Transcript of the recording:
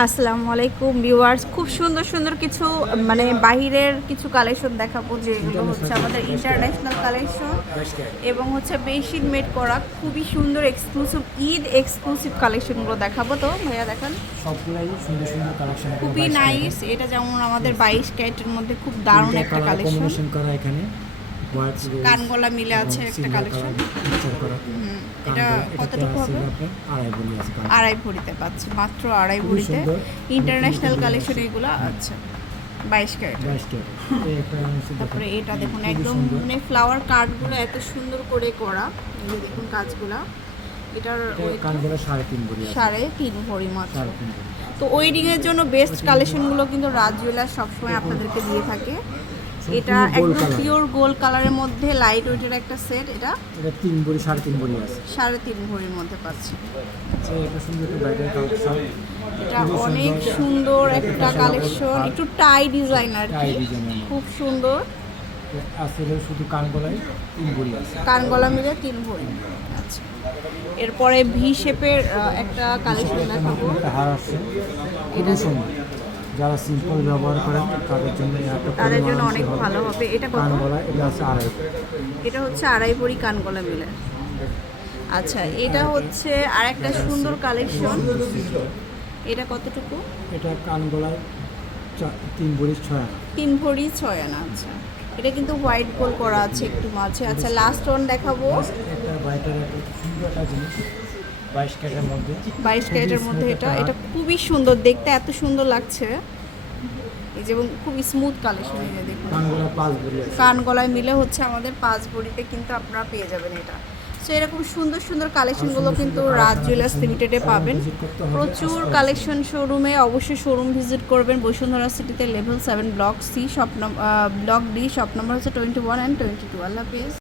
আসসালামু আলাইকুম ভিউয়ার্স, খুব সুন্দর সুন্দর কিছু মানে বাহিরের কিছু কালেকশন দেখাবো, যেগুলো হচ্ছে আমাদের ইন্টারন্যাশনাল কালেকশন এবং হচ্ছে মেশিন মেড করা খুবই সুন্দর এক্সক্লুসিভ ঈদ এক্সক্লুসিভ কালেকশনগুলো দেখাবো। তো ভাইয়া দেখান, সবগুলাই সুন্দর সুন্দর কালেকশন, খুবই নাইস। এটা যেমন আমাদের 22 ক্যারেটের মধ্যে খুব দারুণ একটা কালেকশন, কম্বিনেশন করা এখানে কানগলা মিলে আছে একটা কালেকশন। এটা কতটুকু হবে? আড়াই ভরিতে পাচ্ছি, মাত্র আড়াই ভরিতে ইন্টারন্যাশনাল কালেকশন এগুলো। আচ্ছা, 22 ক্যারেট। তারপরে এটা দেখুন, একদম মানে ফ্লাওয়ার কাটগুলো এত সুন্দর করে করা, এই যে দেখুন কাজগুলো। এটার কানগুলো 3.5 ভরি, 3.5 ভরি মাত্র। তো ওয়েডিং এর জন্য বেস্ট কালেকশনগুলো কিন্তু রাজ জুয়েলার্স সবসময় আপনাদেরকে দিয়ে থাকে। এটা একদম পিওর গোল্ড কালারের মধ্যে লাইট ওয়েটের একটা সেট। এটা 3 ভরি 3.5 ভরি আছে, 3.5 ভরির মধ্যে পাচ্ছি। এটা সুন্দর একটা ব্রাইডাল কালেকশন। এটা অনেক সুন্দর একটা কালেকশন, একটু টাই ডিজাইন আর কি, খুব সুন্দর। আসলে শুধু কানগলায় 3 ভরি আছে, কানগলা মিলে 3 ভরি। আচ্ছা, এরপরে ভি শেপের একটা কালেকশন দেখাবো। হার আছে খুবই সুন্দর, যারা সিম্পল ব্যবহার করেন তাদের জন্য অনেক ভালো হবে। এটা কত? কানগলা এটা আছে 2.5, এটা হচ্ছে 2.5 ভরি কানগলা মিলে। আচ্ছা, এটা হচ্ছে আর একটা সুন্দর কালেকশন। এটা কতটুকু? এটা কানগলায় 3 ভরি 6 আনা। 3 ভরি 6 আনা। আচ্ছা, এটা কিন্তু হোয়াইট গোল্ড করা আছে একটু মাঝে। আচ্ছা, লাস্ট ওয়ান দেখাবো। একটা ব্রাইডাল সুন্দর একটা জিনিস, 22 ক্যারেটের মধ্যে। 22 ক্যারেটের মধ্যে এটা খুবই সুন্দর দেখতে, এত সুন্দর লাগছে। এই যে খুব স্মুথ কালেকশন। এই যে দেখুন, কানগলা 5 ভরি আছে, কানগলায় মিলে হচ্ছে আমাদের 5 ভরিতে কিন্তু আপনারা পেয়ে যাবেন এটা। সো এরকম সুন্দর সুন্দর কালেকশনগুলো কিন্তু রাজ জুয়েলার্স লিমিটেডে পাবেন। প্রচুর কালেকশন শোরুমে, অবশ্যই শোরুম ভিজিট করবেন। বসুন্ধরা সিটিতে level 7 block C, block D, shop number হচ্ছে 21 and 22। আল্লাহ হাফেজ।